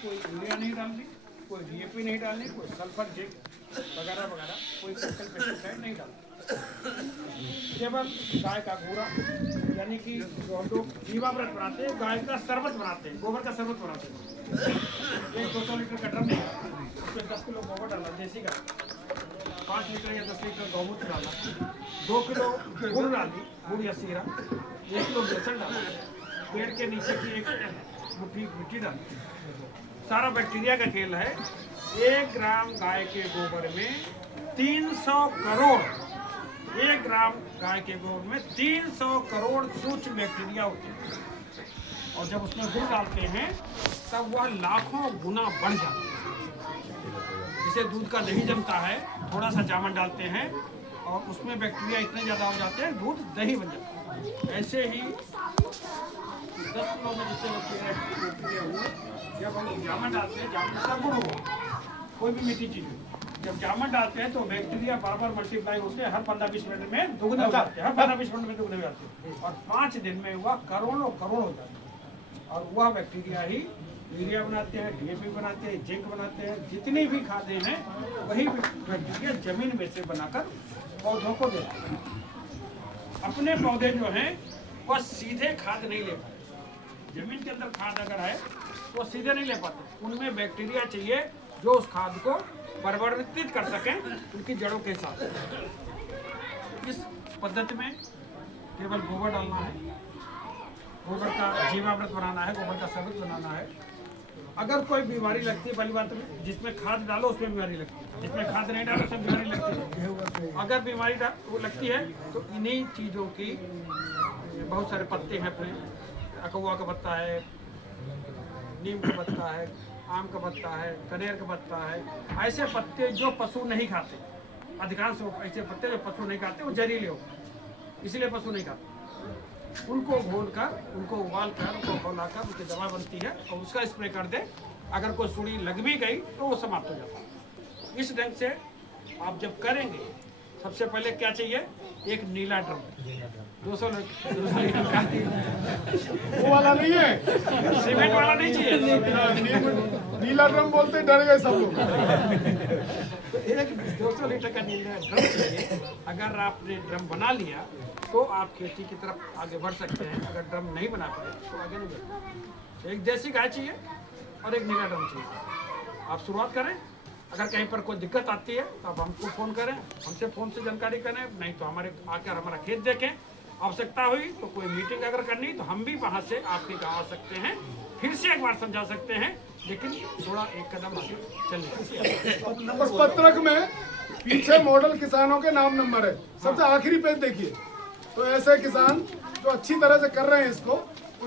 कोई यूरिया नहीं डालनी, कोई डीएपी नहीं डालनी, कोई सल्फर जिंक वगैरह वगैरह कोई केमिकल पेस्टिसाइड नहीं डालना। केवल गाय का गोरा, यानी कि जो हम लोग जीवामृत बनाते हैं, गाय का शरबत बनाते हैं, गोबर का शरबत बनाते हैं। 200 लीटर का ड्रम नहीं, उसमें 10 किलो गोबर डाला देसी का, 5 लीटर या 10 लीटर गौमूत्र डाला, 2 किलो गुड़ डाली, गुड़ या सीरा, 1 किलो बेसन डाला, पेड़ के नीचे की 1 मुट्ठी मिट्टी डाली। सारा बैक्टीरिया का खेल है। 1 ग्राम गाय के गोबर में 300 करोड़, 1 ग्राम गाय के गोबर में 300 करोड़ सूक्ष्म बैक्टीरिया होते हैं। और जब उसमें गुड़ डालते हैं तब वह लाखों गुना बढ़ जाता है। जिसे दूध का दही जमता है, थोड़ा सा जामन डालते हैं और उसमें बैक्टीरिया इतने ज़्यादा हो जाते हैं, दूध दही बन जाता है। ऐसे ही 10 किलो में जितने बैक्टीरिया हुए, जब हम जामन डालते हैं, जामन का गुड़ हुआ, कोई भी मीठी चीज़ हो, जब जामन डालते हैं तो बैक्टीरिया बार मल्टीप्लाई होते हैं, हर 15-20 मिनट में दुगने हो जाते हैं, हर 15-20 मिनट में दुगने हो जाते हैं, और 5 दिन में वह करोड़ों करोड़ हो जाते हैं। और वह बैक्टीरिया ही यूरिया बनाते हैं, डीएपी बनाते हैं, जिंक बनाते हैं, जितनी भी खादें हैं वही बैक्टीरिया जमीन में से बनाकर पौधों को देते हैं। अपने पौधे जो हैं वह सीधे खाद नहीं ले पाते, जमीन के अंदर खाद अगर है तो सीधे नहीं ले पाते, उनमें बैक्टीरिया चाहिए जो उस खाद को परिवर्तित कर सकें उनकी जड़ों के साथ। इस पद्धति में केवल गोबर डालना है, गोबर का जीवामृत बनाना है, गोबर का शरबत बनाना है। अगर कोई बीमारी लगती है, पहली बात तो जिसमें खाद डालो उसमें बीमारी लगती है, जिसमें खाद नहीं डालो उसमें बीमारी लगती है। अगर बीमारी वो लगती है तो इन्हीं चीज़ों की, बहुत सारे पत्ते हैं अपने, अकौआ का पत्ता है, नीम का पत्ता है, आम का पत्ता है, कनेर का पत्ता है, ऐसे पत्ते जो पशु नहीं खाते, अधिकांश ऐसे पत्ते जो पशु नहीं खाते वो जहरीले होते, इसलिए पशु नहीं खाते। उनको घोलकर, उनको उबालकर, उनको खौलाकर उसकी दवा बनती है और उसका स्प्रे कर दे। अगर कोई सुड़ी लग भी गई तो वो समाप्त हो जाता है। इस ढंग से आप जब करेंगे, सबसे पहले क्या चाहिए, एक नीला ड्रम, 200 लीटर का, वो वाला नहीं है, सीमेंट वाला नहीं चाहिए, नीला ड्रम बोलते डर गए सब लोग। तो एक 200 लीटर का नीला ड्रम चाहिए। अगर आपने ड्रम बना लिया तो आप खेती की तरफ आगे बढ़ सकते हैं। अगर ड्रम नहीं बना पाए तो आगे नहीं बढ़ पाए। एक देसी गाय चाहिए और एक नीला ड्रम चाहिए। आप शुरुआत करें। अगर कहीं पर कोई दिक्कत आती है तो आप हमको फ़ोन करें, हमसे फ़ोन से जानकारी करें, नहीं तो हमारे आकर हमारा खेत देखें। आवश्यकता हुई तो कोई मीटिंग अगर करनी तो हम भी वहाँ से आपके गाँव आ सकते हैं, फिर से एक बार समझा सकते हैं, लेकिन थोड़ा एक कदम आगे चलने। उस पत्रक में पीछे मॉडल किसानों के नाम नंबर है, सबसे आखिरी पेज देखिए। तो ऐसे किसान जो अच्छी तरह से कर रहे हैं इसको,